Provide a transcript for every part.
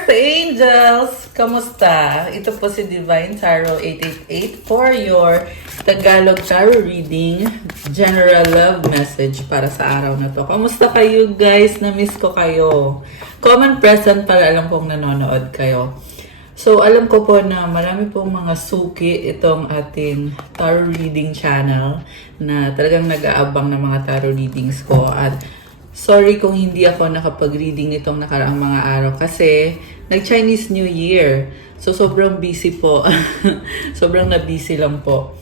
Earth Angels! Kamusta? Ito po si Divine Tarot 888 for your Tagalog Tarot Reading General Love Message para sa araw na to. Kamusta kayo guys? Na-miss ko kayo. Comment present para alam kong nanonood kayo. So, alam ko po na marami pong mga suki itong ating tarot reading channel na talagang nag-aabang ng mga tarot readings ko. At sorry kung hindi ako nakapag-reading nitong nakaraang mga araw kasi nag-Chinese New Year. So, sobrang busy po. Sobrang na-busy lang po.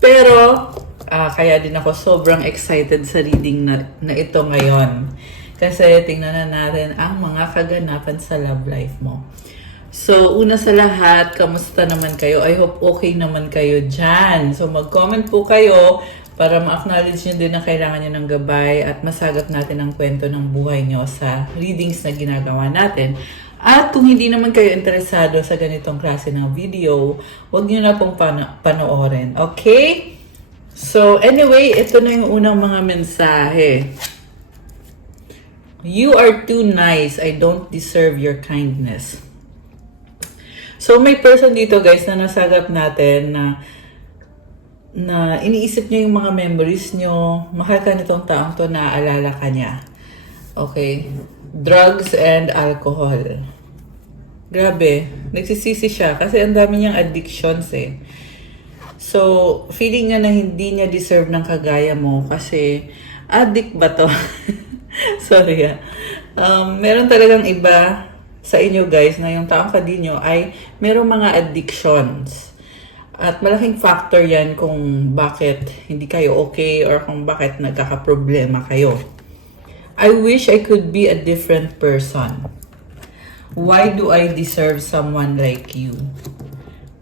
Pero, kaya din ako sobrang excited sa reading na ito ngayon. Kasi tingnan na natin ang mga kaganapan sa love life mo. So, una sa lahat, kamusta naman kayo? I hope okay naman kayo dyan. So, mag-comment po kayo para ma-acknowledge nyo din na kailangan nyo ng gabay at masagap natin ang kwento ng buhay nyo sa readings na ginagawa natin. At kung hindi naman kayo interesado sa ganitong klase ng video, huwag nyo na pong panoorin. Okay? So, anyway, ito na yung unang mga mensahe. You are too nice. I don't deserve your kindness. So, may person dito guys na nasagap natin na iniisip niya yung mga memories nyo. Mahal ka nitong taong to, naaalala ka niya. Okay. Drugs and alcohol. Grabe. Nagsisisi siya kasi ang dami niyang addictions eh. So, feeling niya na hindi niya deserve ng kagaya mo kasi addict ba to? Sorry meron talagang iba sa inyo guys na yung taong kadinyo ay merong mga addictions. At malaking factor yan kung bakit hindi kayo okay or kung bakit nagkakaproblema kayo. I wish I could be a different person. Why do I deserve someone like you?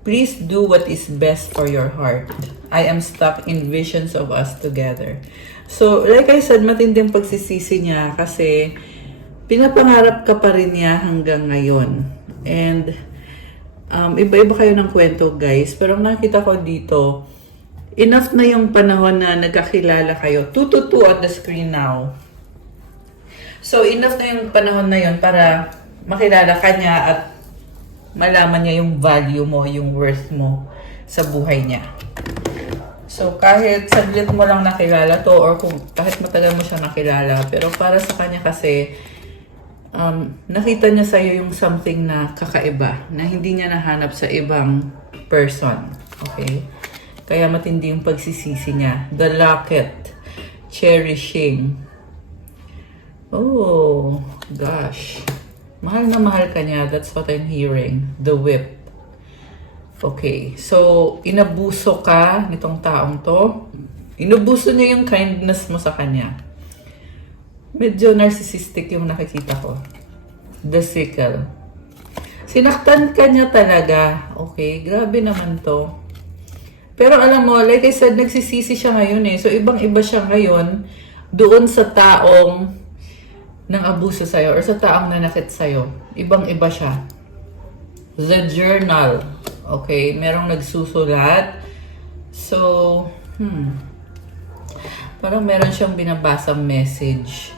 Please do what is best for your heart. I am stuck in visions of us together. So, like I said, matinding pagsisisi niya kasi pinapangarap ka pa rin niya hanggang ngayon. And iba-iba kayo ng kwento guys. Pero nakita ko dito, enough na yung panahon na nagkakilala kayo. 222 on the screen now. So enough na yung panahon na yun para makilala ka niya at malaman niya yung value mo, yung worth mo sa buhay niya. So kahit saglit mo lang nakilala to or kung kahit matagal mo siya nakilala, pero para sa kanya kasi nakita niya sa'yo yung something na kakaiba, na hindi niya nahanap sa ibang person. Okay? Kaya matindi yung pagsisisi niya. The locket. Cherishing. Oh, gosh. Mahal na mahal ka niya. That's what I'm hearing. The whip. Okay. So, inabuso ka nitong taong to. Inabuso niya yung kindness mo sa kanya. Medyo narcissistic yung nakikita ko. The sickle. Sinaktan ka niya talaga. Okay, grabe naman to. Pero alam mo, like I said, nagsisisi siya ngayon eh. So, ibang-iba siya ngayon doon sa taong nang abuso sa'yo or sa taong nanakit sa'yo. Ibang-iba siya. The journal. Okay, merong nagsusulat. So, parang meron siyang binabasang message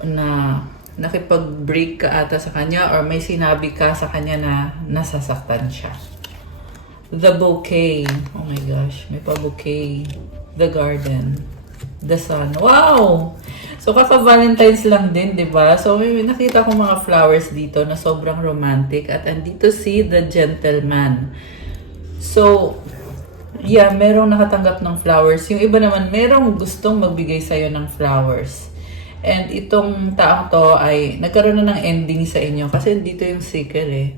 na nakipag-break ka ata sa kanya or may sinabi ka sa kanya na nasasaktan siya. The bouquet. Oh my gosh, may pa-bouquet. The garden. The sun. Wow! So, kaka-Valentine's lang din, di ba? So, may nakita ko mga flowers dito na sobrang romantic. At andito si The Gentleman. So, yeah, merong nakatanggap ng flowers. Yung iba naman, merong gustong magbigay sa'yo ng flowers. And itong taong to ay nagkaroon na ng ending sa inyo. Kasi dito yung sickle eh.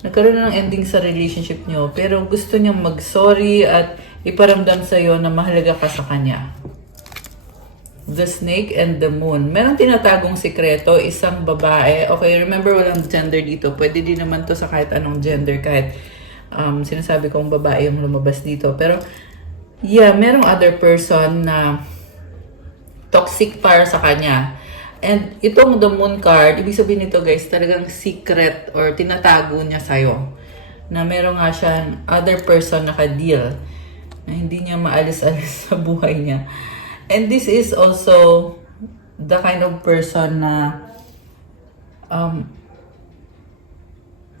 Nagkaroon na ng ending sa relationship nyo. Pero gusto niyang mag-sorry at iparamdam sa'yo na mahalaga ka sa kanya. The snake and the moon. Merong tinatagong sikreto, isang babae. Okay, remember walang gender dito. Pwede din naman to sa kahit anong gender. Kahit sinasabi kong babae yung lumabas dito. Pero yeah, merong other person na toxic para sa kanya. And itong the moon card, ibig sabihin nito guys, talagang secret or tinatago niya sa'yo. Na meron nga siyang other person naka-deal na hindi niya maalis-alis sa buhay niya. And this is also the kind of person na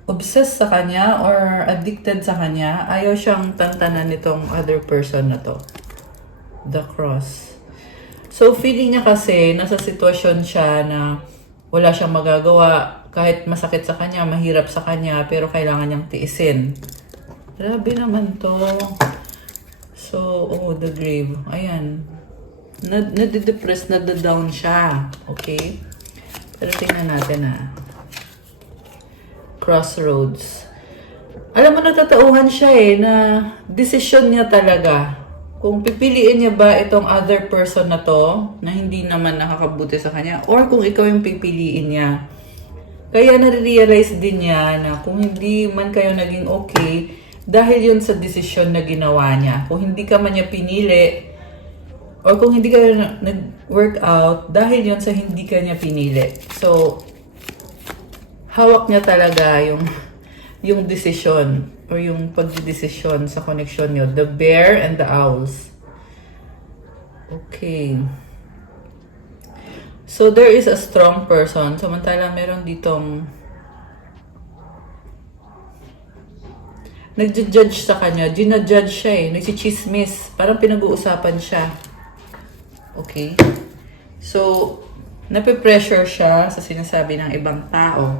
obsessed sa kanya or addicted sa kanya. Ayaw siyang tantanan nitong other person na to. The Cross. So, feeling niya kasi, nasa sitwasyon siya na wala siyang magagawa. Kahit masakit sa kanya, mahirap sa kanya, pero kailangan niyang tiisin. Grabe naman to. So, the grave. Ayan. Nadidepress, nadadown siya. Okay? Pero tingnan natin Crossroads. Alam mo, natatauhan siya na desisyon niya talaga. Kung pipiliin niya ba itong other person na to, na hindi naman nakakabuti sa kanya, or kung ikaw yung pipiliin niya. Kaya nare-realize din niya na kung hindi man kayo naging okay, dahil yun sa desisyon na ginawa niya. Kung hindi ka man niya pinili, or kung hindi kayo nag-work out, dahil yun sa hindi ka niya pinili. So, hawak niya talaga yung desisyon or yung pagdidesisyon sa connection niyo. The Bear and the Owls. Okay. So, there is a strong person. Samantala, meron ditong nagja-judge sa kanya. Gina-judge siya nagchichismis. Parang pinag-uusapan siya. Okay? So, nape-pressure siya sa sinasabi ng ibang tao.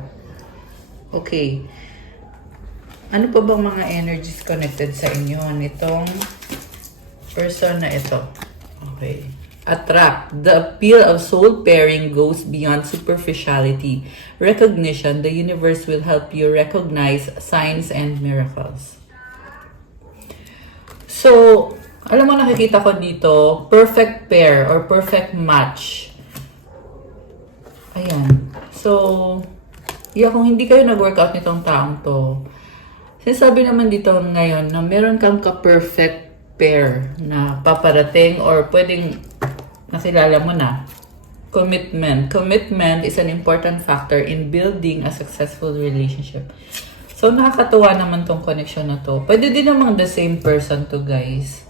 Okay. Ano pa bang mga energies connected sa inyo nitong person na ito? Okay. Attract. The appeal of soul pairing goes beyond superficiality. Recognition. The universe will help you recognize signs and miracles. So, alam mo, nakikita ko dito, perfect pair or perfect match. Ayan. So, kung hindi kayo nag-workout nitong taong to, sinasabi naman dito ngayon na meron kang ka-perfect pair na paparating or pwedeng nakilala mo na. Commitment. Commitment is an important factor in building a successful relationship. So, nakakatuwa naman tong connection na to. Pwede din namang the same person to, guys.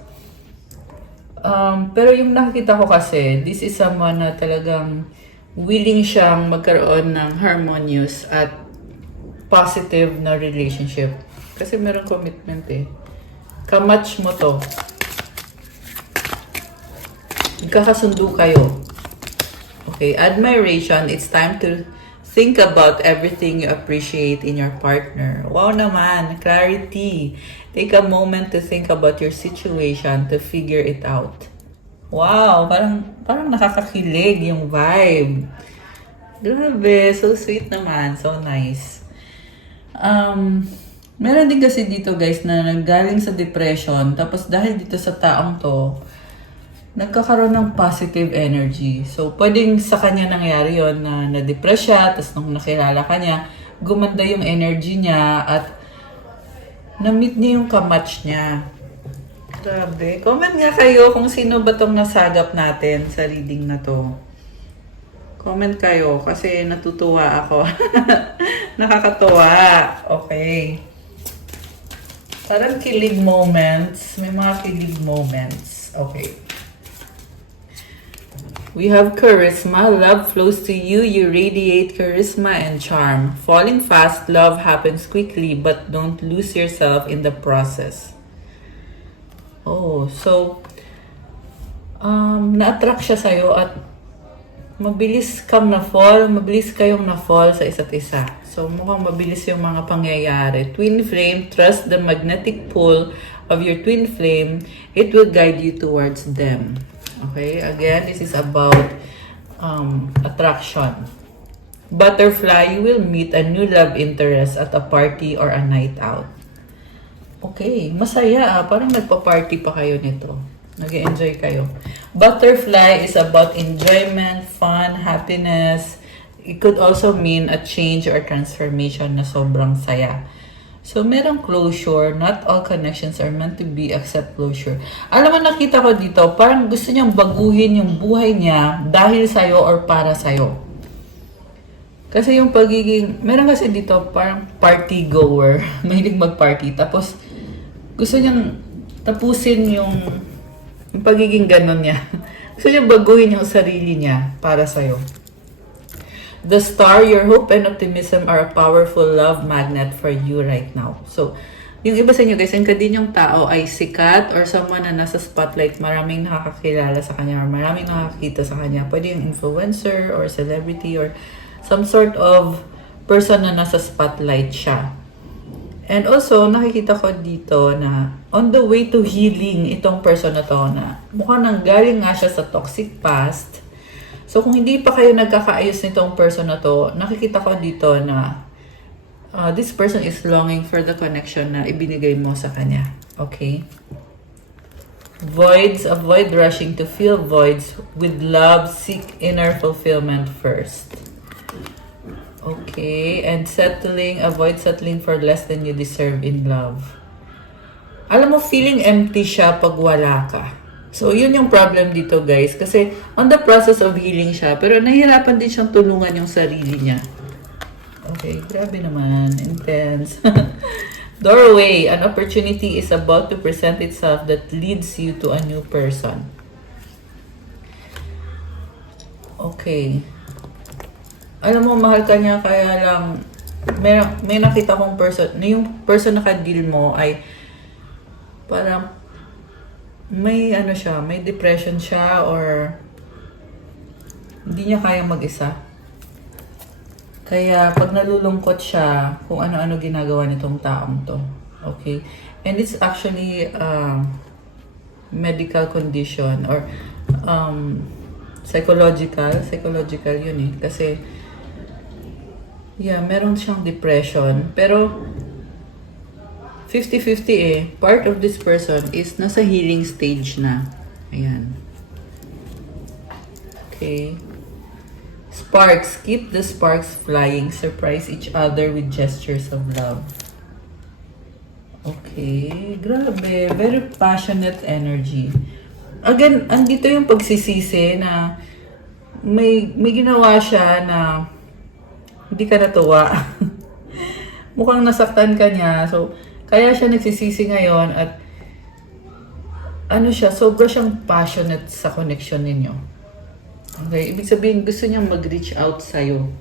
Pero yung nakikita ko kasi, this is someone na talagang willing siyang magkaroon ng harmonious at positive na relationship. Kasi meron commitment Kamatch mo to. Magkakasundo kayo. Okay, admiration. It's time to think about everything you appreciate in your partner. Wow naman, clarity. Take a moment to think about your situation to figure it out. Wow, parang nakakakilig yung vibe. Grabe, so sweet naman, so nice. Meron din kasi dito, guys, na nanggaling sa depression, tapos dahil dito sa taong to, nagkakaroon ng positive energy. So, pwedeng sa kanya nangyari yon na na-depress siya, tapos nung nakilala ka niya, gumanda yung energy niya at na-meet niya yung kamatch niya. Grabe. Comment nga kayo kung sino ba tong nasagap natin sa reading na to. Comment kayo kasi natutuwa ako. Nakakatuwa. Okay. Parang kilig moments. May mga kilig moments. Okay. We have charisma. Love flows to you. You radiate charisma and charm. Falling fast, love happens quickly, but don't lose yourself in the process. Oh, so, na-attract siya sa'yo at mabilis kayong na-fall sa isa't isa. So, mukhang mabilis yung mga pangyayari. Twin flame, trust the magnetic pull of your twin flame. It will guide you towards them. Okay? Again, this is about attraction. Butterfly, you will meet a new love interest at a party or a night out. Okay, masaya parang nagpa-party pa kayo nito. Nag-enjoy kayo. Butterfly is about enjoyment, fun, happiness. It could also mean a change or transformation na sobrang saya. So, merong closure. Not all connections are meant to be except closure. Alam mo, nakita ko dito, parang gusto niyang baguhin yung buhay niya dahil sa'yo or para sa'yo. Kasi yung pagiging, meron kasi dito parang party goer. Mahilig mag-party. Tapos, gusto niyang tapusin yung pagiging ganon niya. Gusto niyang baguhin yung sarili niya para sa'yo. The star, your hope and optimism are a powerful love magnet for you right now. So, yung iba sa inyo guys, yung kadinyong tao ay sikat or someone na nasa spotlight, maraming nakakakilala sa kanya or maraming nakakita sa kanya. Pwede yung influencer or celebrity or some sort of person na nasa spotlight siya. And also, nakikita ko dito na on the way to healing itong person na to na mukhang nanggaling nga siya sa toxic past. So, kung hindi pa kayo nagkakaayos nitong person na to, nakikita ko dito na this person is longing for the connection na ibinigay mo sa kanya. Okay? Voids, avoid rushing to fill voids. With love, seek inner fulfillment first. Okay, and settling, avoid settling for less than you deserve in love. Alam mo, feeling empty siya pag wala ka. So, yun yung problem dito, guys. Kasi, on the process of healing siya, pero nahihirapan din siyang tulungan yung sarili niya. Okay, grabe naman. Intense. Doorway, an opportunity is about to present itself that leads you to a new person. Okay. Alam mo, mahal ka niya, kaya lang, may nakita kong person, na yung person na ka-deal mo ay, parang, may ano siya, may depression siya, or, hindi niya kayang mag-isa. Kaya, pag nalulungkot siya, kung ano-ano ginagawa nitong taong to. Okay? And it's actually, medical condition, or, psychological yun eh. Kasi, yeah, meron siyang depression. Pero, 50-50 eh. Part of this person is nasa healing stage na. Ayan. Okay. Sparks. Keep the sparks flying. Surprise each other with gestures of love. Okay. Grabe. Very passionate energy. Again, andito yung pagsisisi na may ginawa siya na hindi ka natuwa. Mukhang nasaktan ka niya. So, kaya siya nagsisisi ngayon at ano siya, sobra siyang passionate sa connection ninyo. Okay, ibig sabihin gusto niyang mag-reach out sa'yo.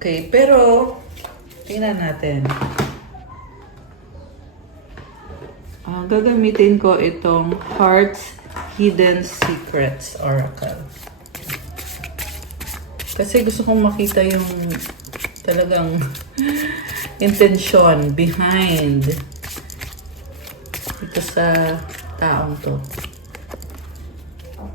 Okay, pero tingnan natin. Gagamitin ko itong Heart's Hidden Secrets Oracle. Kasi gusto kong makita yung talagang intention behind ito sa taong to.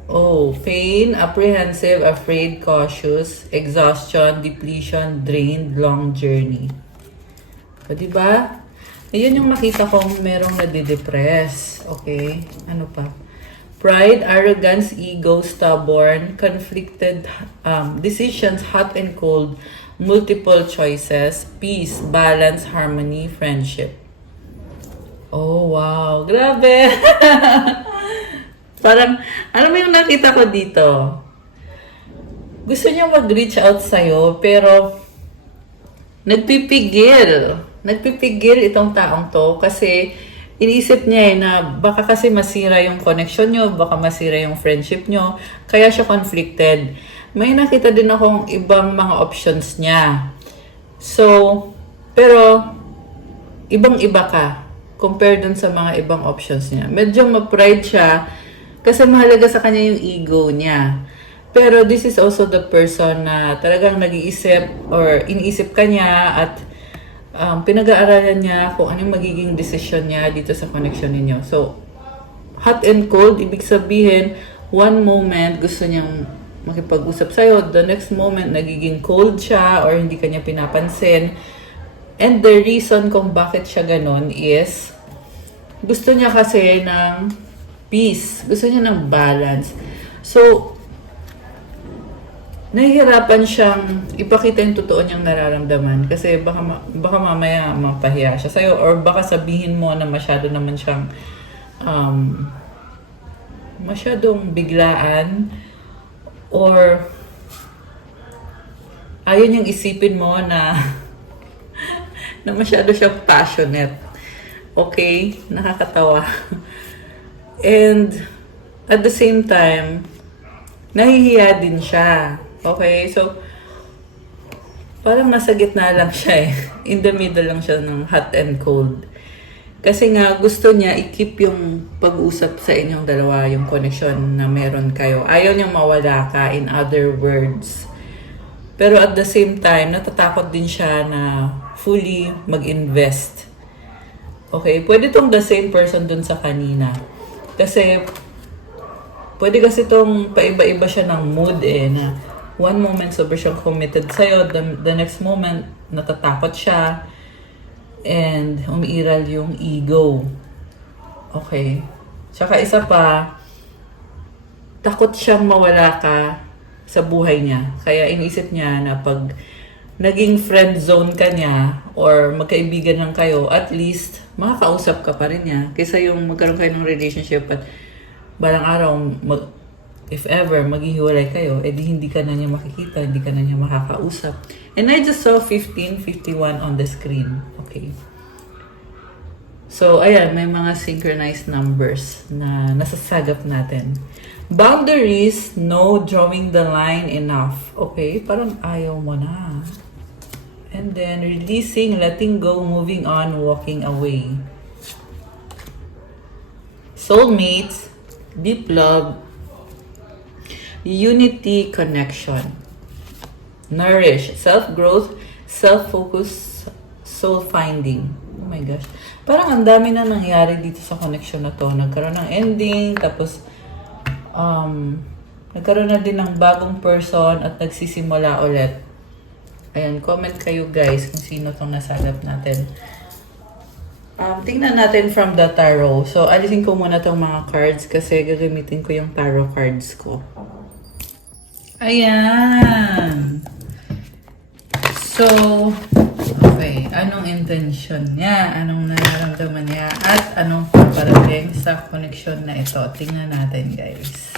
Oh, pain, apprehensive, afraid, cautious, exhaustion, depletion, drained, long journey. O, diba? Ayun yung makita kong merong nadidepress. Okay? Ano pa? Pride, arrogance, ego, stubborn, conflicted decisions, hot and cold, multiple choices, peace, balance, harmony, friendship. Oh, wow. Grabe! Parang, alam mo yung nakita ko dito? Gusto niya mag-reach out sa'yo, pero nagpipigil. Nagpipigil itong taong to kasi iniisip niya na baka kasi masira yung connection nyo, baka masira yung friendship nyo, kaya siya conflicted. May nakita din akong ibang mga options niya. So, pero, ibang-iba ka compared dun sa mga ibang options niya. Medyo ma-pride siya kasi mahalaga sa kanya yung ego niya. Pero this is also the person na talagang nag-iisip or iniisip ka niya at pinag-aaralan niya kung ano yung magiging decision niya dito sa connection ninyo. So, hot and cold, ibig sabihin, one moment gusto niyang makipag-usap sa'yo, the next moment nagiging cold siya or hindi kanya pinapansin. And the reason kung bakit siya ganon is, gusto niya kasi ng peace, gusto niya ng balance. So, nahihirapan siyang ipakita yung totoo niyang nararamdaman kasi baka mamaya mapahiya siya sa'yo or baka sabihin mo na masyado naman siyang masyadong biglaan or ayaw niyang isipin mo na na masyado siyang passionate. Okay? Nakakatawa. And at the same time, nahihiya din siya. Okay, so parang nasa gitna lang siya eh. In the middle lang siya ng hot and cold. Kasi nga gusto niya i-keep yung pag-usap sa inyong dalawa, yung connection na meron kayo. Ayaw niyang mawala ka, in other words. Pero at the same time, natatakot din siya na fully mag-invest. Okay, pwede tong the same person dun sa kanina. Kasi pwede kasi itong paiba-iba siya ng mood eh, na one moment sobrang siyang committed sa'yo, the next moment natatakot siya, and umiiral yung ego. Okay. Tsaka isa pa, takot siyang mawala ka sa buhay niya. Kaya iniisip niya na pag naging friend zone ka niya, or magkaibigan lang kayo, at least makakausap ka pa rin niya. Kaysa yung magkaroon kayo ng relationship at balang araw, if ever, maghihiwalay kayo, edi hindi ka na niya makikita, hindi ka na niya makakausap. And I just saw 1551 on the screen. Okay. So, ayan, may mga synchronized numbers na nasasagap natin. Boundaries, no drawing the line enough. Okay, parang ayaw mo na. And then, releasing, letting go, moving on, walking away. Soulmates, deep love, unity, connection. Nourish, self-growth, self-focus, soul-finding. Oh my gosh. Parang ang dami na nangyari dito sa connection na to. Nagkaroon ng ending, tapos nagkaroon na din ng bagong person at nagsisimula ulit. Ayan, comment kayo guys kung sino tong nasagap natin. Tingnan natin from the tarot. So, alisin ko muna tong mga cards kasi gagamitin ko yung tarot cards ko. Ayan. So, okay. Anong intention niya? Anong nararamdaman niya? At anong paparating sa connection na ito? Tingnan natin, guys.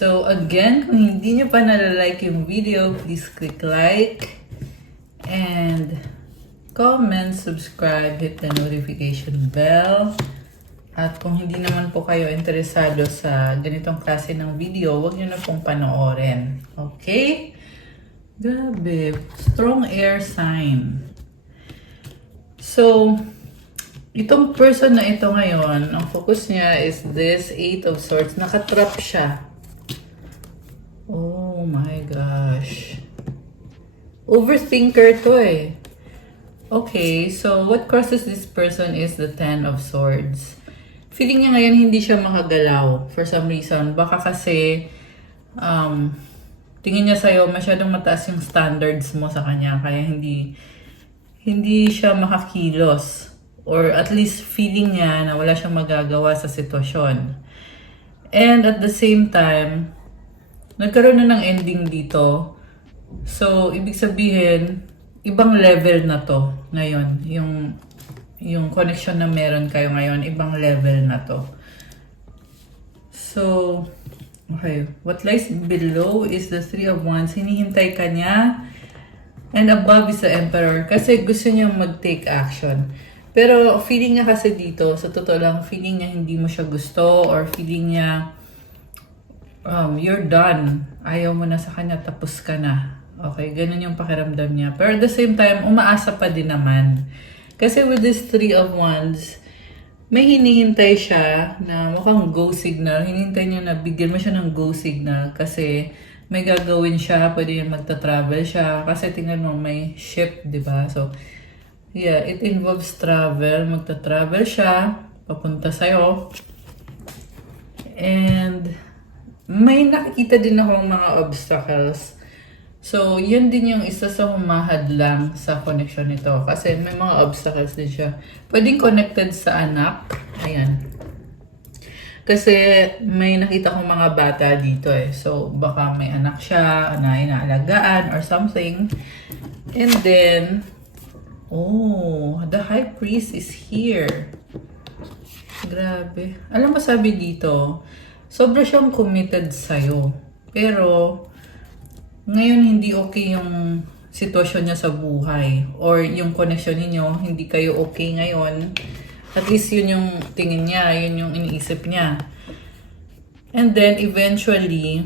So, again, kung hindi nyo pa nalalike yung video, please click like and comment, subscribe, hit the notification bell. At kung hindi naman po kayo interesado sa ganitong klase ng video, huwag nyo na pong panoorin. Okay? Grabe. Strong air sign. So, itong person na ito ngayon, ang focus niya is this 8 of Swords. Nakatrap siya. Oh my gosh. Overthinker to eh. Okay, so what crosses this person is the 10 of Swords. Feeling niya ngayon hindi siya makagalaw for some reason. Baka kasi tingin niya sa'yo masyadong mataas yung standards mo sa kanya. Kaya hindi siya makakilos. Or at least feeling niya na wala siyang magagawa sa sitwasyon. And at the same time, nagkaroon na ng ending dito. So, ibig sabihin, ibang level na to ngayon. Yung connection na meron kayo ngayon, ibang level na to. So, okay. What lies below is the 3 of Wands. Hinihintay ka niya. And above is the Emperor. Kasi gusto niya mag-take action. Pero feeling niya kasi dito, sa totoo lang, feeling niya hindi mo siya gusto or feeling niya you're done. Ayaw mo na sa kanya, tapos ka na. Okay, ganun yung pakiramdam niya. Pero at the same time, umaasa pa din naman. Kasi with this 3 of Wands, may hinihintay siya na mukhang go signal. Hinihintay niya na bigyan mo siya ng go signal kasi may gagawin siya, pwede yung magta-travel siya. Kasi tingnan mo, may ship, di ba? So, yeah, it involves travel. Magta-travel siya, papunta sa'yo. And may nakikita din akong mga obstacles. So, yun din yung isa sa humahadlang sa connection nito. Kasi may mga obstacles din siya. Pwedeng connected sa anak. Ayan. Kasi may nakita kong mga bata dito eh. So, baka may anak siya na inaalagaan or something. And then, oh, the High Priest is here. Grabe. Alam mo sabi dito, sobra siyang committed sa'yo. Pero, ngayon hindi okay yung sitwasyon niya sa buhay. Or yung connection ninyo, hindi kayo okay ngayon. At least yun yung tingin niya, yun yung iniisip niya. And then, eventually,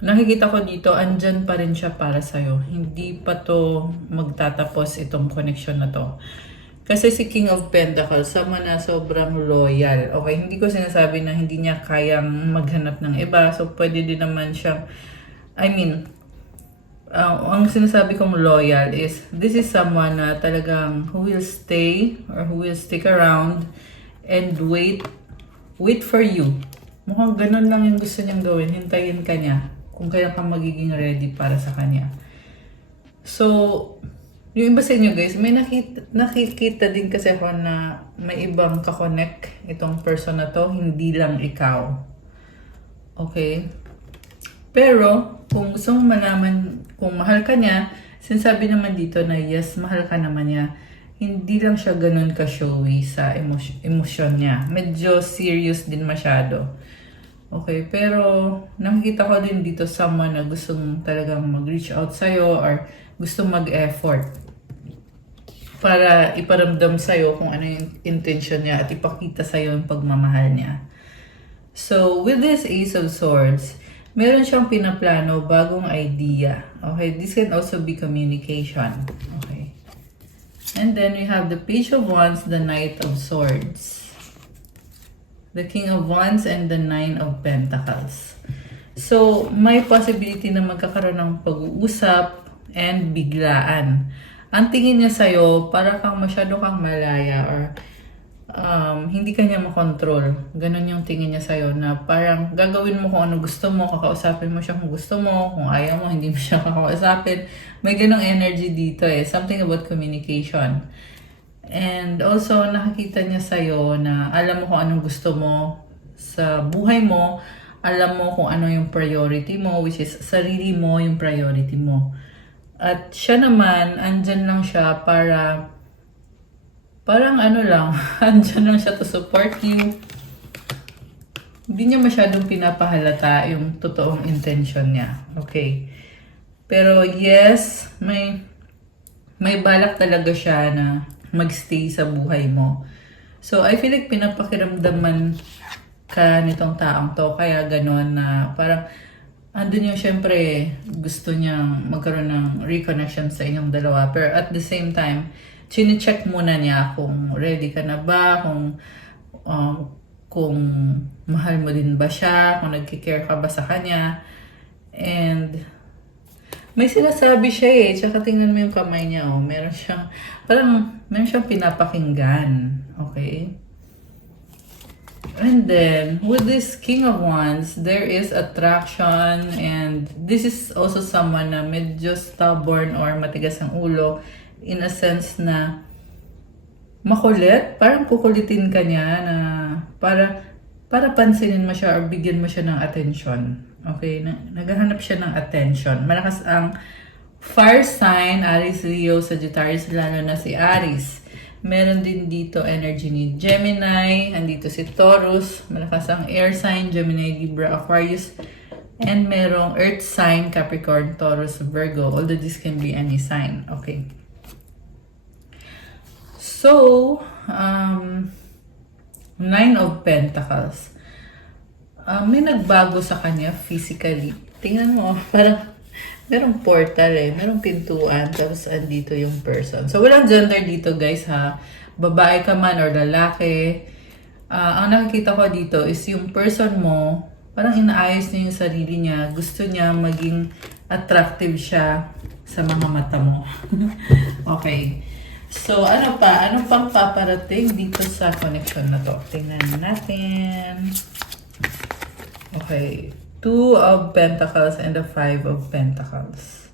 nakikita ko dito, andyan pa rin siya para sa'yo. Hindi pa to magtatapos itong connection na to. Kasi si King of Pentacles, sama na sobrang loyal. Okay, hindi ko sinasabi na hindi niya kayang maghanap ng iba. So, pwede din naman siyang, ang sinasabi kong loyal is, this is someone na talagang who will stay or who will stick around and wait for you. Mukhang ganun lang yung gusto niyang gawin. Hintayin ka niya kung kailan ka magiging ready para sa kanya. So, yung iba sa inyo guys, may nakikita din kasi ako na may ibang kakonect itong person na to, hindi lang ikaw. Okay? Pero, kung gusto mong malaman kung mahal ka niya, sinasabi naman dito na yes, mahal ka naman niya. Hindi lang siya ganun ka-showy sa emosyon niya. Medyo serious din masyado. Okay, pero nakikita ko din dito someone na gustong talagang mag-reach out sa'yo or gustong mag-effort para iparamdam sa'yo kung ano yung intention niya at ipakita sa'yo yung pagmamahal niya. So, with this Ace of Swords, meron siyang pinaplano, bagong idea. Okay, this can also be communication. Okay. And then we have the Page of Wands, the Knight of Swords, the King of Wands, and the Nine of Pentacles. So, may possibility na magkakaroon ng pag-uusap and biglaan. Ang tingin niya sa'yo, para kang masyado kang malaya or hindi ka niya makontrol. Ganon yung tingin niya sa'yo na parang gagawin mo kung ano gusto mo, kakausapin mo siya kung gusto mo, kung ayaw mo, hindi mo siya kakausapin. May ganong energy dito eh. Something about communication. And also, nakikita niya sa'yo na alam mo kung anong gusto mo sa buhay mo, alam mo kung ano yung priority mo, which is sarili mo yung priority mo. At siya naman, andyan lang siya para parang ano lang, andyan lang siya to support you. Hindi niya masyadong pinapahalata yung totoong intention niya. Okay. Pero yes, may balak talaga siya na magstay sa buhay mo. So, I feel like pinapakiramdaman ka nitong taong to. Kaya ganon na parang andun yung syempre gusto niyang magkaroon ng reconnection sa inyong dalawa. Pero at the same time, chine-check muna niya kung ready ka na ba, kung mahal mo din ba siya, kung nagkikare ka ba sa kanya. And may sinasabi siya eh, tsaka tingnan mo yung kamay niya, oh. Meron siyang pinapakinggan, okay? And then, with this King of Wands, there is attraction, and this is also someone na medyo stubborn or matigas ang ulo, in a sense na makulit, parang kukulitin ka niya na para pansinin mo siya or bigyan mo siya ng attention. Okay, naghahanap siya ng attention. Malakas ang fire sign, Aries, Leo, Sagittarius, lalo na si Aries. Meron din dito energy ni Gemini, andito si Taurus, malakas ang air sign, Gemini, Libra, Aquarius, and merong earth sign, Capricorn, Taurus, Virgo, although this can be any sign. Okay. So, Nine of Pentacles. May nagbago sa kanya physically. Tingnan mo, parang merong portal eh. Merong pintuan, tapos andito yung person. So, walang gender dito guys ha. Babae ka man or lalaki. Ang nakikita ko dito is yung person mo, parang inaayos niya yung sarili niya. Gusto niya maging attractive siya sa mga mata mo. Okay. So, ano pa? Ano pang paparating dito sa connection na to? Tingnan natin. Okay. 2 of Pentacles and the 5 of Pentacles.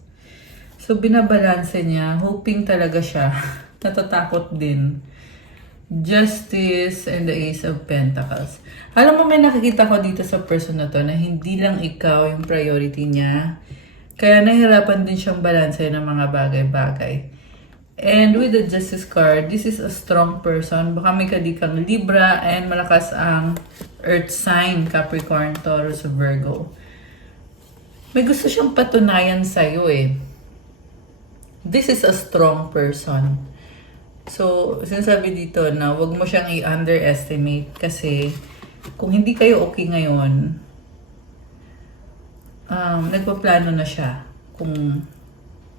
So, binabalanse niya. Hoping talaga siya. Natatakot din. Justice and the Ace of Pentacles. Alam mo, may nakikita ko dito sa person na to na hindi lang ikaw yung priority niya. Kaya nahihirapan din siyang balanse ng mga bagay-bagay. And with the Justice card, this is a strong person. Baka may kadikang Libra and malakas ang Earth sign, Capricorn, Taurus, Virgo. May gusto siyang patunayan sa'yo eh. This is a strong person. So, sinasabi dito na wag mo siyang i-underestimate kasi kung hindi kayo okay ngayon, nagpaplano na siya kung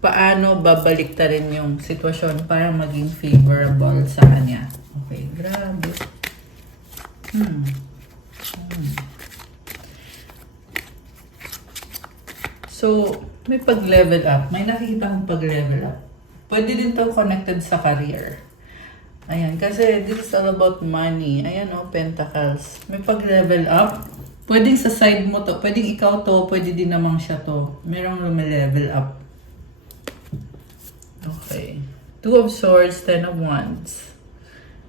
paano babalik ta rin yung sitwasyon para maging favorable sa kanya. Okay, grabe. So, may pag-level up. May nakikita kong pag-level up. Pwede din to connected sa career. Ayan, kasi this is all about money. Ayan, Pentacles. May pag-level up. Pwedeng sa side mo to. Pwedeng ikaw to. Pwede din namang siya to. Merong lumilevel up. Okay. Two of Swords, Ten of Wands.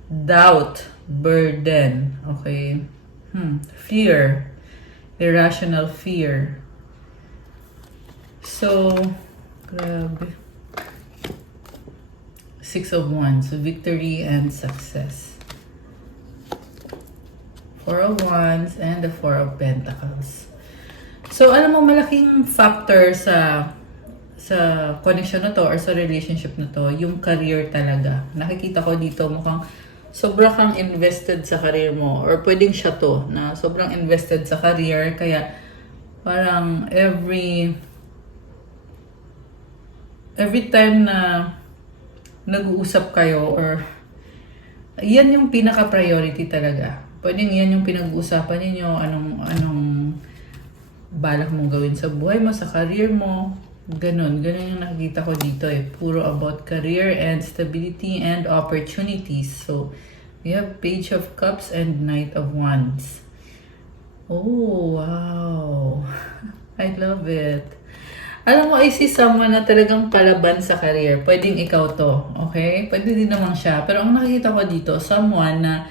Doubt. Burden. Okay. Fear. Irrational fear. So, grabe. Six of Wands, victory and success. Four of Wands and the Four of Pentacles. So, alam mo, malaking factor sa connection na to or sa relationship na to, yung career talaga. Nakikita ko dito mukhang sobra kang invested sa career mo or pwedeng siya to na sobrang invested sa career kaya parang every time na nag-uusap kayo or yan yung pinaka-priority talaga. Pwedeng yan yung pinag-uusapan ninyo, anong balak mong gawin sa buhay mo, sa career mo. Ganun yung nakikita ko dito Puro about career and stability and opportunities. So, we have Page of Cups and Knight of Wands. Oh, wow. I love it. Alam mo, I see someone na talagang palaban sa career. Pwedeng ikaw to, okay? Pwede din naman siya. Pero ang nakikita ko dito, someone na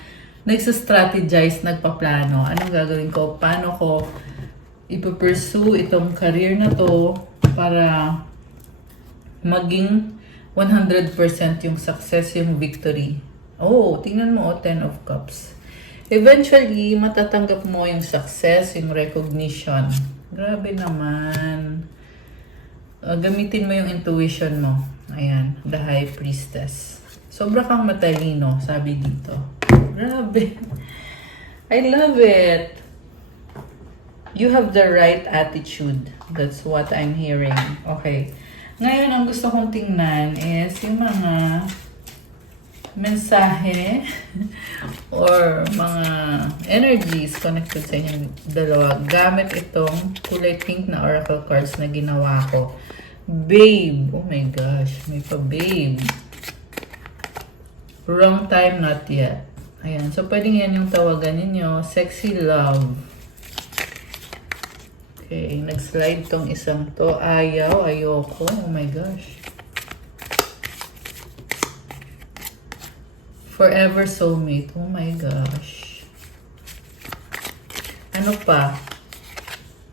nagsa-strategize, nagpaplano. Anong gagawin ko? Paano ko ipupursue itong career na to para maging 100% yung success, yung victory. Oh, tingnan mo, Ten of Cups. Eventually, matatanggap mo yung success, yung recognition. Grabe naman. Gamitin mo yung intuition mo. Ayan, the High Priestess. Sobra kang matalino, sabi dito. Grabe. I love it. You have the right attitude. That's what I'm hearing. Okay. Ngayon, ang gusto kong tingnan is yung mga mensahe or mga energies connected sa inyong dalawa gamit itong kulay pink na oracle cards na ginawa ko. Babe. Oh my gosh. May pa babe. Wrong time, not yet. Ayan. So, pwedeng yan yung tawagan ninyo. Sexy love. Okay. Nag-slide tong isang to. Ayaw. Ayoko. Oh my gosh. Forever soulmate. Oh my gosh. Ano pa?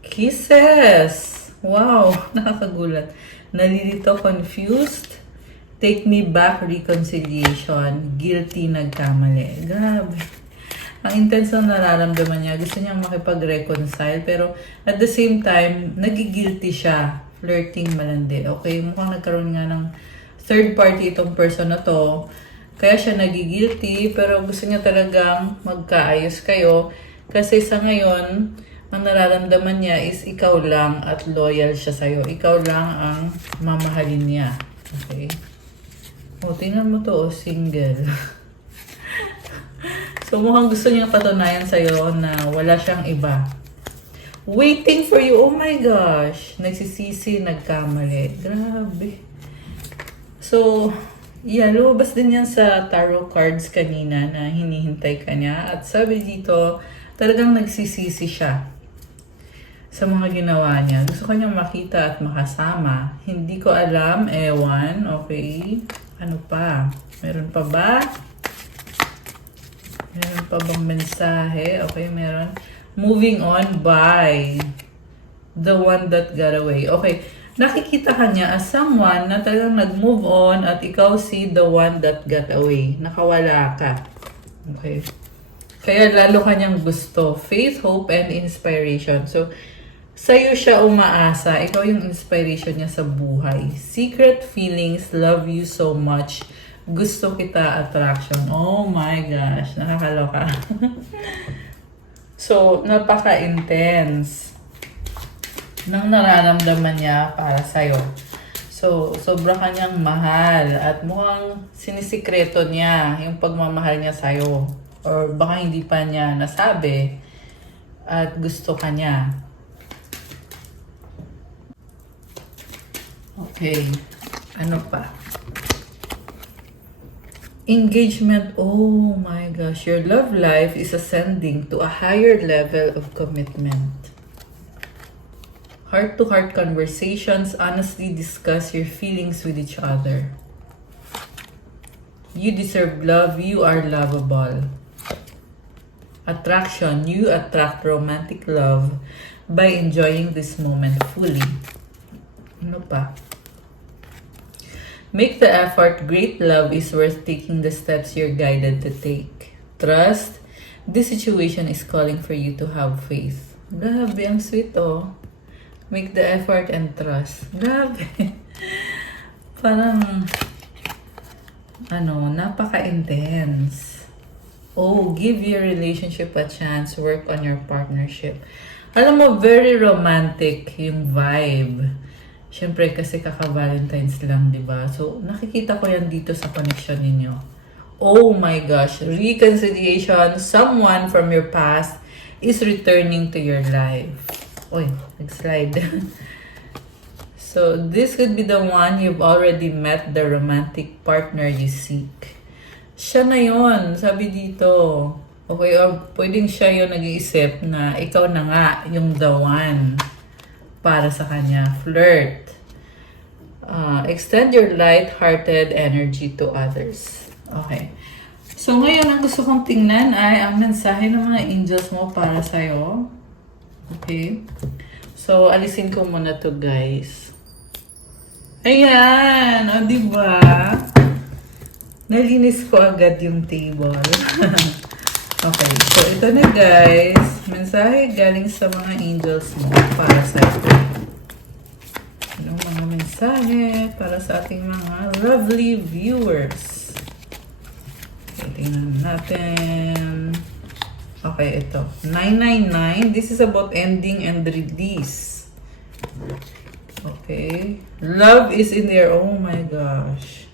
Kisses. Wow. Nakakagulat. Nalilito, confused. Take me back, reconciliation. Guilty, nagkamali. Grabe. Ang intense na nararamdaman niya. Gusto niyang makipag-reconcile. Pero at the same time, nagigilty siya. Flirting, malandi. Okay, mukhang nagkaroon nga ng third party itong person na to. Kaya siya nagigilty. Pero gusto niya talagang magkaayos kayo. Kasi sa ngayon, ang nararamdaman niya is ikaw lang at loyal siya sa'yo. Ikaw lang ang mamahalin niya. Okay? O, tingnan mo to, single. So, mukhang gusto niya patunayan sa'yo na wala siyang iba. Waiting for you. Oh my gosh. Nagsisisi, nagkamali. Grabe. So, yeah, lumabas din yan sa tarot cards kanina na hinihintay ka niya. At sabi dito, talagang nagsisisi siya sa mga ginawa niya. Gusto ko niyang makita at makasama. Hindi ko alam, ewan. Okay. Ano pa? Meron pa ba? Meron pa bang mensahe? Okay, meron. Moving on by the one that got away. Okay, nakikita ka niya as someone na talagang nag-move on at ikaw si the one that got away. Nakawala ka. Okay. Kaya lalo kanyang gusto. Faith, hope, and inspiration. So, sa'yo siya umaasa. Ikaw yung inspiration niya sa buhay. Secret feelings, love you so much. Gusto kita, attraction. Oh my gosh, nakakaloka. So, napaka-intense ng nararamdaman niya para sa'yo. So, sobra kanyang mahal at mukhang sinisikreto niya yung pagmamahal niya sa'yo. Or baka hindi pa niya nasabi at gusto ka niya. Okay. Ano pa? Engagement. Oh my gosh. Your love life is ascending to a higher level of commitment. Heart-to-heart conversations honestly discuss your feelings with each other. You deserve love. You are lovable. Attraction. You attract romantic love by enjoying this moment fully. Ano pa? Make the effort. Great love is worth taking the steps you're guided to take. Trust. This situation is calling for you to have faith. Grabe, ang sweet oh. Make the effort and trust. Grabe. Parang, napaka-intense. Oh, give your relationship a chance. Work on your partnership. Alam mo, very romantic yung vibe. Siyempre, kasi kaka-Valentine's lang, di ba? So, nakikita ko yan dito sa connection ninyo. Oh my gosh. Reconciliation. Someone from your past is returning to your life. Oy, nag-slide. So, this could be the one you've already met, the romantic partner you seek. Siya na yon, sabi dito. Okay, or pwedeng siya yung nag-iisip na ikaw na nga yung the one para sa kanya. Flirt. Extend your light-hearted energy to others. Okay. So, ngayon, ang gusto kong tingnan ay ang mensahe ng mga angels mo para sa'yo. Okay. So, alisin ko muna to, guys. Ayan! O, diba? Nalinis ko agad yung table. Okay. So, ito na, guys. Mensahe galing sa mga angels mo para sa ito. Anong mga mensahe para sa ating mga lovely viewers? Okay, tingnan natin. Okay, ito. 999. This is about ending and release. Okay. Love is in there. Oh my gosh.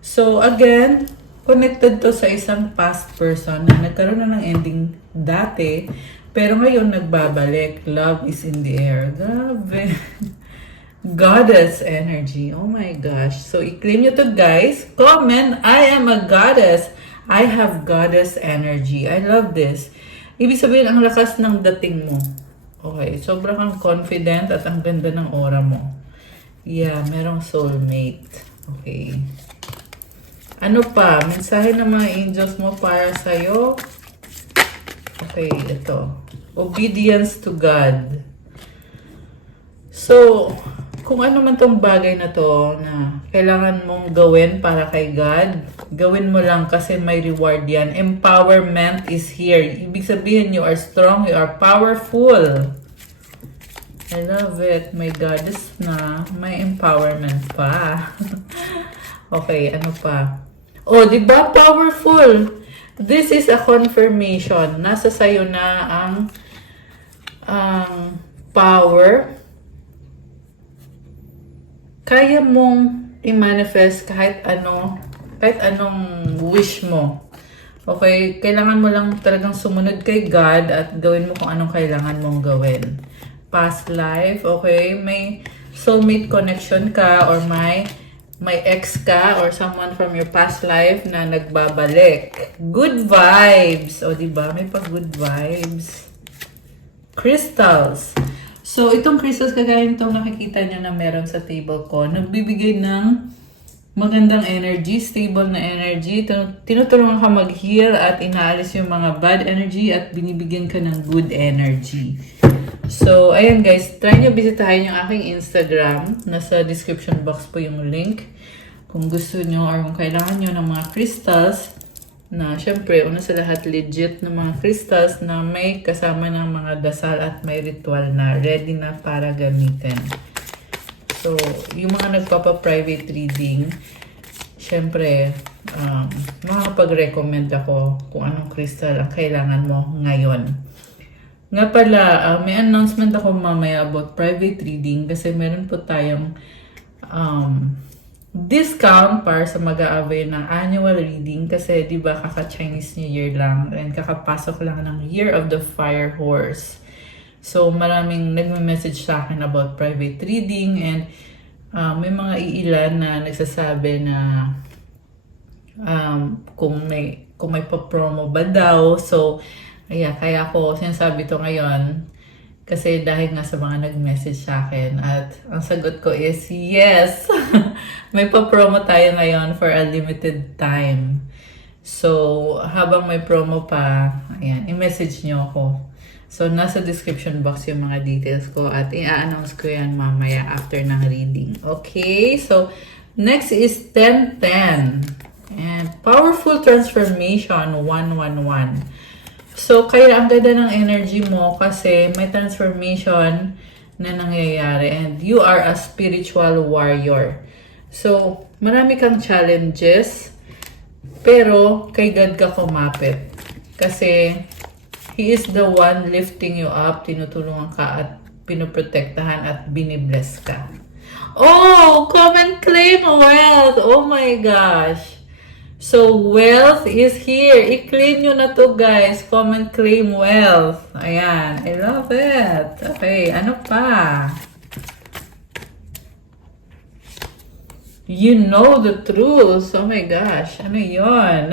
So, again, connected to sa isang past person na nagkaroon na ng ending dati, pero ngayon nagbabalik. Love is in the air. Grabe. Goddess energy. Oh my gosh. So, i-claim nyo to, guys. Comment, I am a goddess. I have goddess energy. I love this. Ibig sabihin, ang lakas ng dating mo. Okay, sobrang kang confident at ang ganda ng aura mo. Yeah, merong soulmate. Okay. Ano pa? Mensahe ng mga angels mo para sa'yo. Okay, ito. Obedience to God. So, kung ano man tong bagay na to na kailangan mong gawin para kay God, gawin mo lang kasi may reward yan. Empowerment is here. Ibig sabihin, you are strong, you are powerful. I love it. My goddess na. May empowerment pa. Okay, ano pa? Oh, di ba? Powerful. This is a confirmation. Nasa sayo na ang power. Kaya mong i-manifest kahit anong wish mo. Okay? Kailangan mo lang talagang sumunod kay God at gawin mo kung anong kailangan mong gawin. Past life, okay? May soulmate connection ka or may ex ka or someone from your past life na nagbabalik. Good vibes! O, diba? May pa-good vibes. Crystals. So, itong crystals, kagaya itong nakikita nyo na meron sa table ko, nagbibigay ng magandang energy, stable na energy. Tinutulungan ka mag-heal at inaalis yung mga bad energy at binibigyan ka ng good energy. So, ayan guys, try nyo bisitahin yung aking Instagram. Nasa description box po yung link. Kung gusto nyo or kung kailangan nyo ng mga crystals, na syempre, una sa lahat legit na mga crystals na may kasama ng mga dasal at may ritual na ready na para gamitin. So, yung mga nagpapa-private reading, syempre, makakapag-recommend ako kung anong crystal ang kailangan mo ngayon. Nga pala, may announcement ako mamaya about private reading kasi meron po tayong discount para sa mag-a-avail ng annual reading kasi di ba kaka-Chinese New Year lang and kakapasok lang ng Year of the Fire Horse. So maraming nagme-message sa akin about private reading and may mga iilan na nagsasabi na kung may pa-promo ba daw. So kaya ako sinasabi to ngayon kasi dahil nga sa mga nag-message sa akin at ang sagot ko is yes! May pa-promo tayo ngayon for a limited time. So, habang may promo pa, ayan, i-message nyo ako. So, nasa description box yung mga details ko at i-announce ko yan mamaya after ng reading. Okay? So, next is 1010. And Powerful Transformation 111. So, kaya ang ganda ng energy mo kasi may transformation na nangyayari and you are a spiritual warrior. So, marami kang challenges pero kay God ka kumapit. Kasi He is the one lifting you up, tinutulungan ka at pinoprotektahan at binibless ka. Oh! Come and claim wealth! Oh my gosh! So, wealth is here. I-claim nyo na to, guys. Come and claim wealth. Ayan. I love it. Okay. Ano pa? You know the truth. Oh my gosh. Ano yon?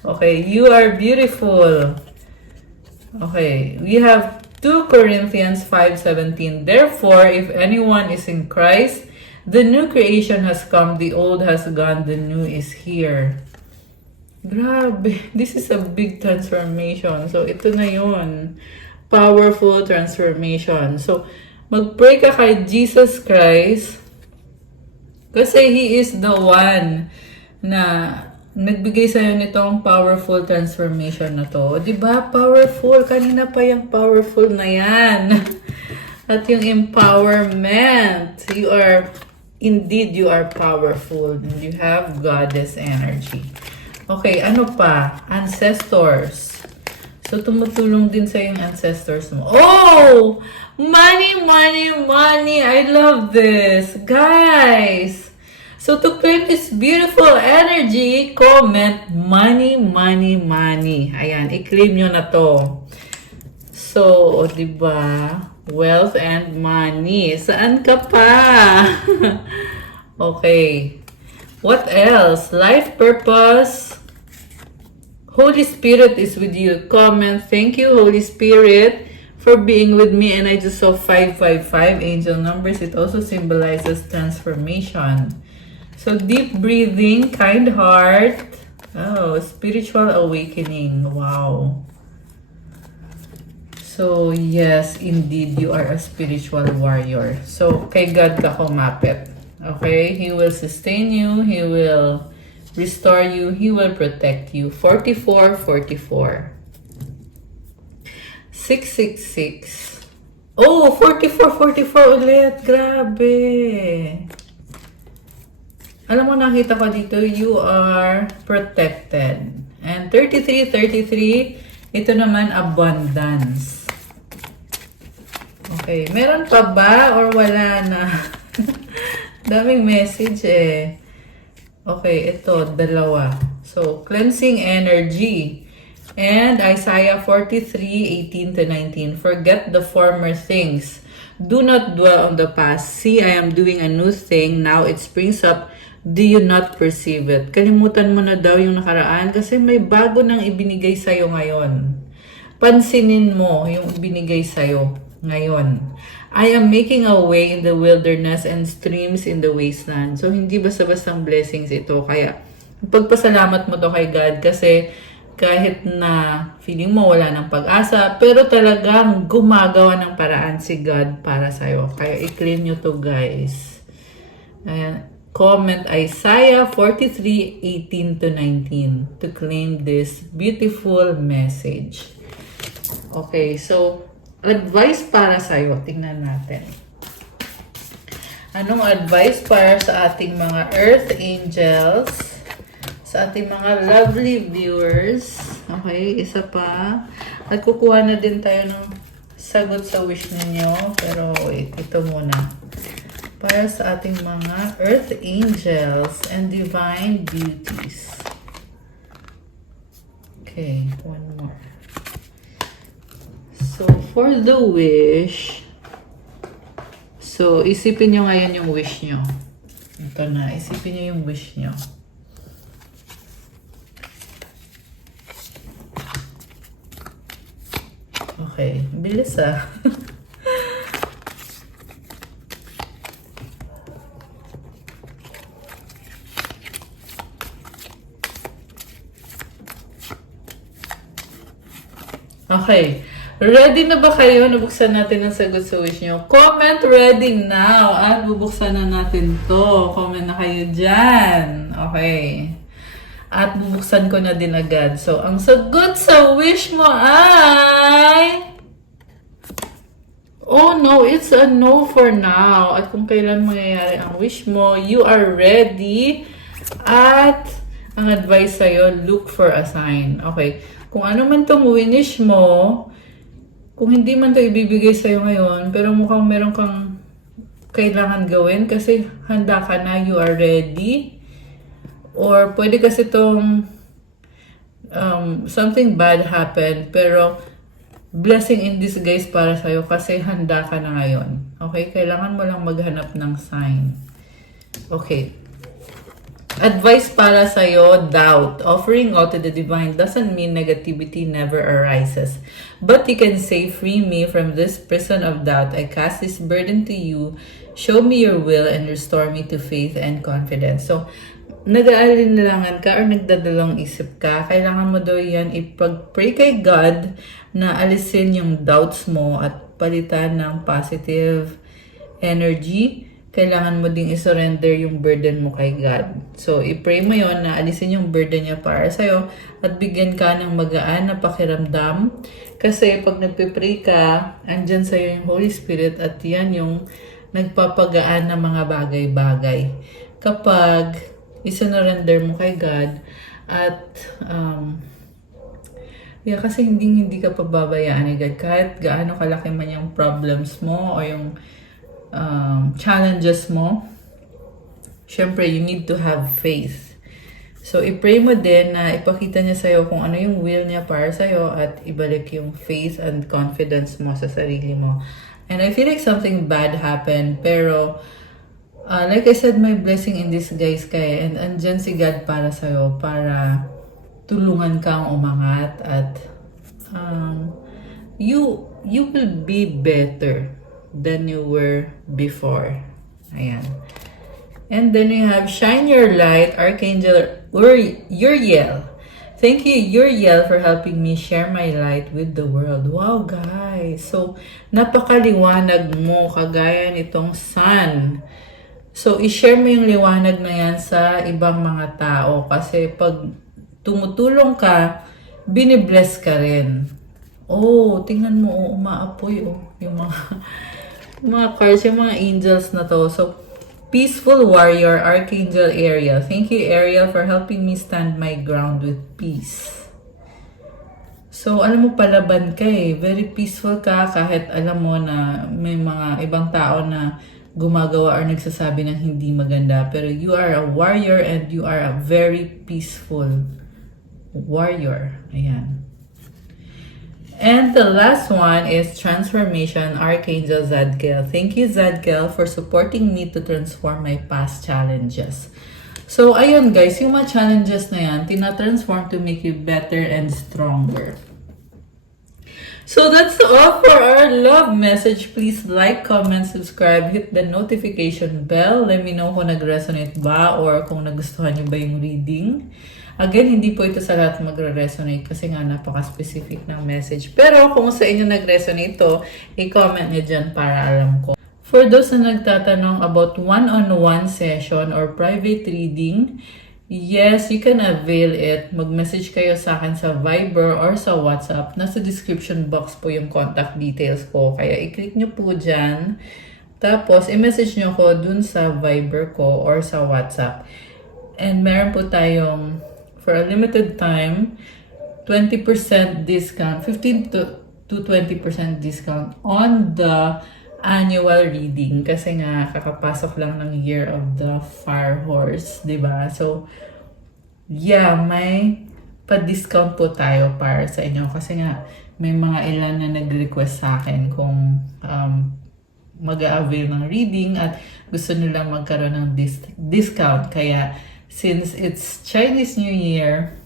Okay. You are beautiful. Okay. We have 2 Corinthians 5:17. Therefore, if anyone is in Christ, the new creation has come, the old has gone, the new is here. Grabe, this is a big transformation. So, ito na yun. Powerful transformation. So, mag-pray ka kay Jesus Christ kasi He is the one na nagbigay sa'yo nitong powerful transformation na to. Diba? Powerful. Kanina pa yung powerful na yan. At yung empowerment. Indeed, you are powerful and you have goddess energy. Okay, ano pa? Ancestors. So, tumutulong din sa yung ancestors mo. Oh! Money, money, money! I love this! Guys! So, to claim this beautiful energy, comment money, money, money. Ayan, i-claim nyo na to. So, diba? Wealth and money. Saan ka pa? Okay. What else? Life purpose. Holy Spirit is with you. Comment. Thank you, Holy Spirit, for being with me. And I just saw 555 angel numbers. It also symbolizes transformation. So, deep breathing, kind heart. Oh, spiritual awakening. Wow. So, yes, indeed, you are a spiritual warrior. So, kay God ka kumapit. Okay? He will sustain you. He will restore you. He will protect you. 4444. 666. Oh, 4444 ulit. Grabe. Alam mo, nakita ko dito, you are protected. And 3333, ito naman, abundance. Okay, meron pa ba or wala na? Daming message eh. Okay, ito, dalawa. So, cleansing energy. And Isaiah 43:18-19. Forget the former things. Do not dwell on the past. See, I am doing a new thing. Now it springs up. Do you not perceive it? Kalimutan mo na daw yung nakaraan kasi may bago nang ibinigay sa'yo ngayon. Pansinin mo yung ibinigay sa'yo ngayon. I am making a way in the wilderness and streams in the wasteland. So, hindi basta-bastang blessings ito. Kaya, pagpasalamat mo to kay God kasi kahit na feeling mo wala ng pag-asa, pero talagang gumagawa ng paraan si God para sa'yo. Kaya, i-claim nyo to, guys. Ayan. Comment Isaiah 43:18-19 to claim this beautiful message. Okay, so, advice para sa'yo. Tingnan natin. Anong advice para sa ating mga Earth Angels? Sa ating mga lovely viewers. Okay, isa pa. At kukuha na din tayo ng sagot sa wish ninyo. Pero wait, ito muna. Para sa ating mga Earth Angels and Divine Beauties. Okay, one more. So, for the wish, so, isipin nyo ngayon yung wish nyo. Ito na, isipin nyo yung wish nyo. Okay, bilis ah. Okay. Ready na ba kayo? Nabuksan natin ang sagot sa wish nyo. Comment ready now. At bubuksan na natin to. Comment na kayo dyan. Okay. At bubuksan ko na din agad. So, ang sagot sa wish mo ay... Oh no, it's a no for now. At kung kailan mangyayari ang wish mo, you are ready. At ang advice sa'yo, look for a sign. Okay. Kung ano man tong winish mo, kung hindi man to ibibigay sa'yo ngayon, pero mukhang meron kang kailangan gawin kasi handa ka na, you are ready. Or pwede kasi itong something bad happened, pero blessing in disguise para sa'yo kasi handa ka na ngayon. Okay? Kailangan mo lang maghanap ng sign. Okay. Advice para sa'yo, doubt. Offering all to the divine doesn't mean negativity never arises. But you can say, free me from this prison of doubt. I cast this burden to you. Show me your will and restore me to faith and confidence. So, nag-aalinlangan ka or nagdadalawang isip ka, kailangan mo daw yan ipag-pray kay God na alisin yung doubts mo at palitan ng positive energy. Kailangan mo ding isurrender yung burden mo kay God. So, i-pray mo yon na alisin yung burden niya para sa'yo at bigyan ka ng magaan na pakiramdam. Kasi pag nagpe-pray ka, andyan sa'yo yung Holy Spirit at yan yung nagpapagaan ng mga bagay-bagay. Kapag isurrender mo kay God at kasi hindi ka pababayaan ni God. Kahit gaano kalaki man yung problems mo o yung challenges mo, syempre, you need to have faith. So, i-pray mo din na ipakita niya sa'yo kung ano yung will niya para sa'yo at ibalik yung faith and confidence mo sa sarili mo. And I feel like something bad happened, pero like I said, may blessing in disguise ka and andyan si God para sa'yo, para tulungan kang umangat at you will be better than you were before. Ayan. And then we have Shine Your Light, Archangel Uriel. Thank you, Uriel, for helping me share my light with the world. Wow, guys. So, napakaliwanag mo, kagaya nitong sun. So, i-share mo yung liwanag na yan sa ibang mga tao. Kasi pag tumutulong ka, binibless ka rin. Oh, tingnan mo, umaapoy, yung mga cards, yung mga angels na to. So, Peaceful Warrior, Archangel Ariel. Thank you, Ariel, for helping me stand my ground with peace. So, alam mo, palaban ka eh. Very peaceful ka kahit alam mo na may mga ibang tao na gumagawa or nagsasabi ng hindi maganda. Pero you are a warrior and you are a very peaceful warrior. Ayan. And the last one is Transformation, Archangel Zadkiel. Thank you, Zadkiel, for supporting me to transform my past challenges. So, ayun guys, yung mga challenges na yan, tina-transform to make you better and stronger. So, that's all for our love message. Please like, comment, subscribe, hit the notification bell. Let me know kung nag-resonate ba or kung nagustuhan nyo ba yung reading. Again, hindi po ito sa lahat magre-resonate kasi nga napaka-specific ng message. Pero kung sa inyo nag-resonate ito, i-comment nyo dyan para alam ko. For those na nagtatanong about one-on-one session or private reading, yes, you can avail it. Mag-message kayo sa akin sa Viber or sa WhatsApp. Nasa description box po yung contact details ko. Kaya i-click nyo po dyan. Tapos, i-message nyo ko dun sa Viber ko or sa WhatsApp. And meron po tayong for a limited time, 20% discount, 15 to 20% discount on the annual reading kasi nga kakapasok lang ng Year of the Fire Horse, 'di ba? So, yeah, may pa-discount po tayo para sa inyo kasi nga may mga ilan na nag-request sa akin kung mag-a-avail ng reading at gusto nilang magkaroon ng discount. Kaya, since it's Chinese New Year,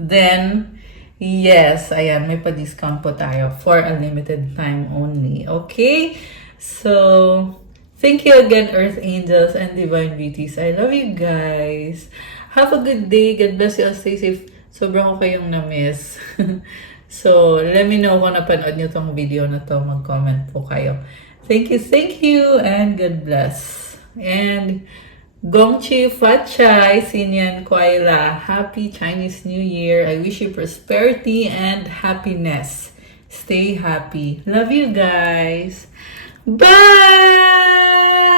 then, yes, ayan, may pa-discount po tayo for a limited time only. Okay? So, thank you again, Earth Angels and Divine Beauties. I love you guys. Have a good day. God bless you all. Stay safe. Sobrang ko kayong na-miss. So, let me know kung napanood nyo tong video na to. Mag-comment po kayo. Thank you, and God bless. And Gongchi Fatchai, Sinyan Kwaila, Happy Chinese New Year. I wish you prosperity and happiness. Stay happy. Love you guys. Bye!